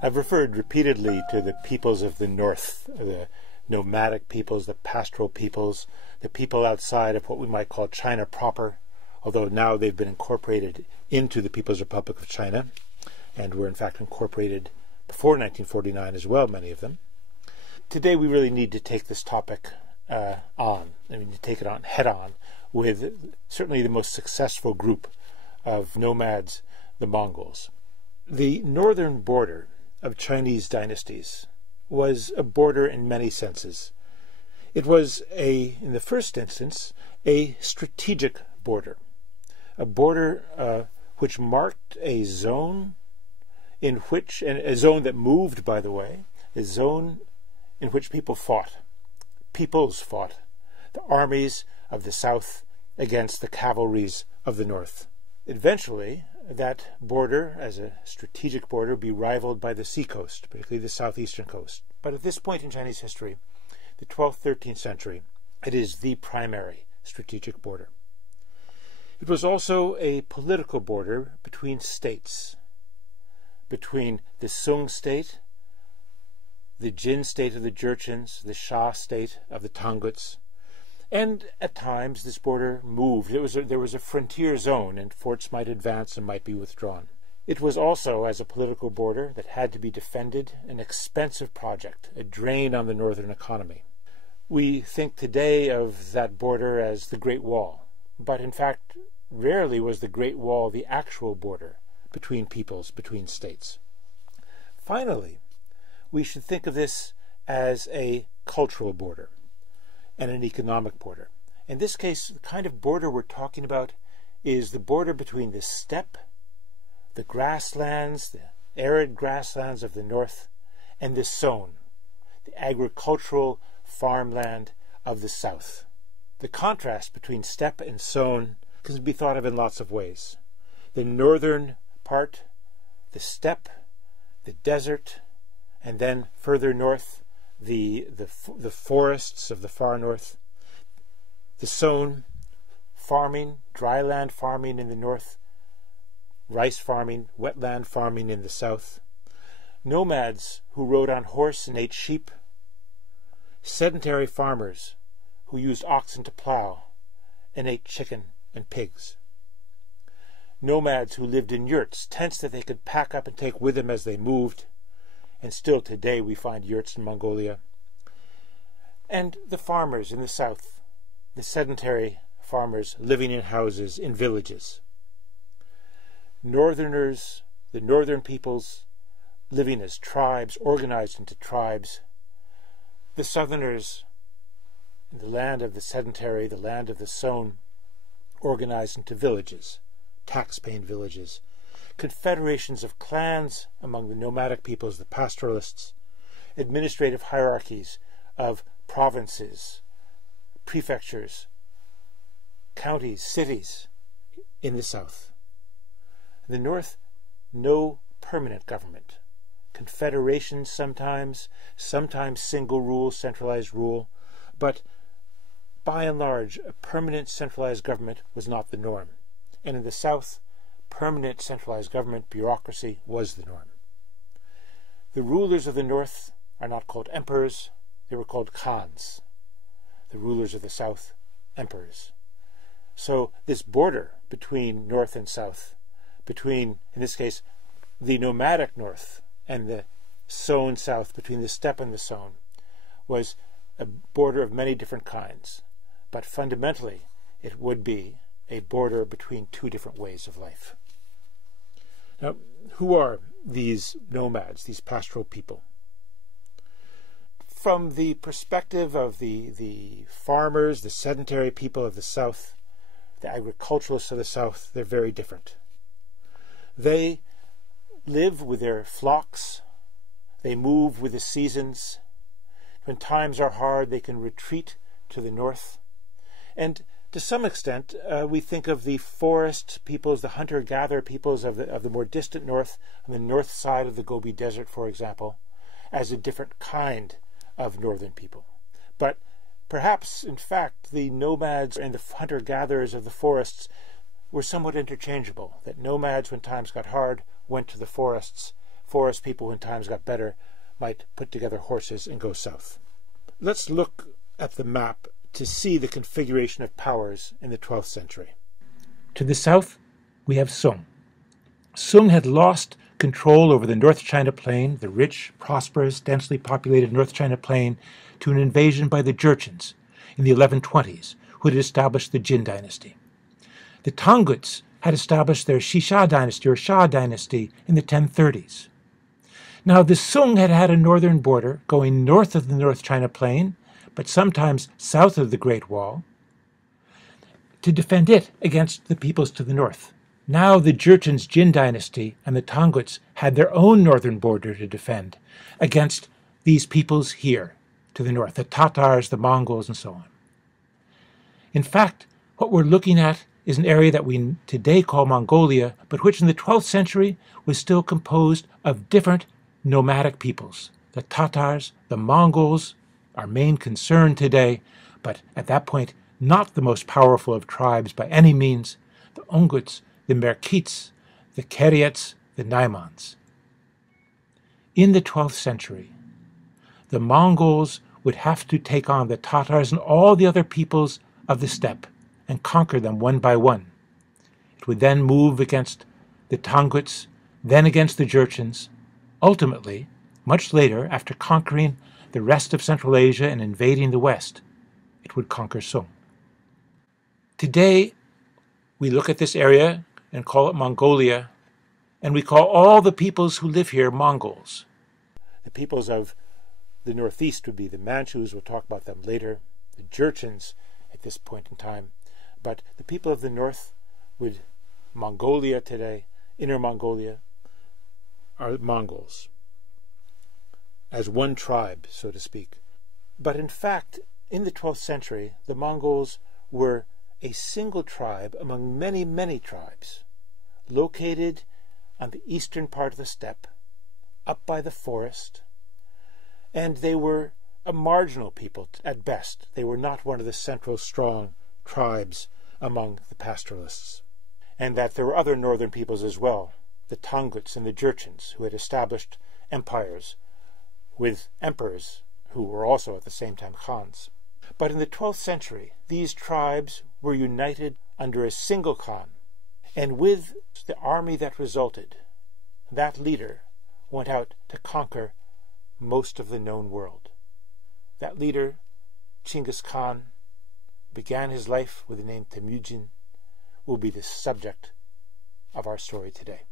I've referred repeatedly to the peoples of the north, the nomadic peoples, the pastoral peoples, the people outside of what we might call China proper, although now they've been incorporated into the People's Republic of China, and were in fact incorporated before 1949 as well, many of them. Today we really need to take this topic to take it on head on with certainly the most successful group of nomads, the Mongols. The northern border of Chinese dynasties was a border in many senses. It was in the first instance, a strategic border, a border which marked a zone and a zone that moved, by the way, a zone in which peoples fought, the armies of the south against the cavalries of the north. Eventually, that border, as a strategic border, be rivaled by the seacoast, particularly the southeastern coast. But at this point in Chinese history, the 12th, 13th century, it is the primary strategic border. It was also a political border between states, between the Sung state, the Jin state of the Jurchens, the Sha state of the Tanguts, and at times this border moved. There was a frontier zone, and forts might advance and might be withdrawn. It was also, as a political border that had to be defended, an expensive project, a drain on the northern economy. We think today of that border as the Great Wall, but in fact, rarely was the Great Wall the actual border between peoples, between states. Finally, we should think of this as a cultural border and an economic border. In this case, the kind of border we're talking about is the border between the steppe, the grasslands, the arid grasslands of the north, and the sown, the agricultural farmland of the south. The contrast between steppe and sown can be thought of in lots of ways. The northern part, the steppe, the desert, and then further north, the forests of the far north, the sown, farming, dryland farming in the north, rice farming, wetland farming in the south, nomads who rode on horse and ate sheep, sedentary farmers who used oxen to plow and ate chicken and pigs, nomads who lived in yurts, tents that they could pack up and take with them as they moved, and still today we find yurts in Mongolia, and the farmers in the south, the sedentary farmers living in houses in villages. Northerners, the northern peoples, living as tribes, organized into tribes. The southerners, the land of the sedentary, the land of the sown, organized into villages, tax-paying villages, confederations of clans among the nomadic peoples, the pastoralists, administrative hierarchies of provinces, prefectures, counties, cities in the south. In the north, no permanent government. Confederations sometimes single rule, centralized rule, but by and large, a permanent centralized government was not the norm. And in the south, permanent centralized government, bureaucracy, was the norm. The rulers of the north are not called emperors, they were called khans. The rulers of the south, emperors. So this border between north and south, between, in this case, the nomadic north and the sown south, between the steppe and the sown, was a border of many different kinds. But fundamentally, it would be a border between two different ways of life. Now, who are these nomads, these pastoral people? From the perspective of the farmers, the sedentary people of the south, the agriculturalists of the south, they're very different. They live with their flocks, they move with the seasons. When times are hard, they can retreat to the north. And to some extent, we think of the forest peoples, the hunter-gatherer peoples of the more distant north, on the north side of the Gobi Desert, for example, as a different kind of northern people. But perhaps, in fact, the nomads and the hunter-gatherers of the forests were somewhat interchangeable, that nomads, when times got hard, went to the forests forest people, when times got better, might put together horses and go south. Let's look at the map to see the configuration of powers in the 12th century. To the south, we have Sung. Sung had lost control over the North China Plain, the rich, prosperous, densely populated North China Plain, to an invasion by the Jurchens in the 1120s, who had established the Jin dynasty. The Tanguts had established their Xixia dynasty or Xia dynasty in the 1030s. Now the Sung had had a northern border going north of the North China Plain, but sometimes south of the Great Wall, to defend it against the peoples to the north. Now the Jurchen's Jin dynasty and the Tanguts had their own northern border to defend against these peoples here to the north, the Tatars, the Mongols, and so on. In fact, what we're looking at is an area that we today call Mongolia, but which in the 12th century was still composed of different nomadic peoples. The Tatars, the Mongols, our main concern today, but at that point not the most powerful of tribes by any means, the Onguts, the Merkits, the Keryets, the Naimans. In the 12th century, the Mongols would have to take on the Tatars and all the other peoples of the steppe and conquer them one by one. It would then move against the Tanguts, then against the Jurchens. Ultimately, much later, after conquering the rest of Central Asia and invading the West, it would conquer Sung. Today, we look at this area and call it Mongolia, and we call all the peoples who live here Mongols. The peoples of the northeast would be the Manchus, we'll talk about them later, the Jurchens at this point in time, but the people of the north would, Mongolia today, Inner Mongolia, are Mongols, as one tribe, so to speak. But in fact, in the 12th century, the Mongols were a single tribe among many, many tribes, located on the eastern part of the steppe, up by the forest, and they were a marginal people at best. They were not one of the central strong tribes among the pastoralists. And that there were other northern peoples as well, the Tanguts and the Jurchens, who had established empires with emperors who were also at the same time Khans. But in the 12th century, these tribes were united under a single Khan, and with the army that resulted, that leader went out to conquer most of the known world. That leader, Chinggis Khan, began his life with the name Temujin, will be the subject of our story today.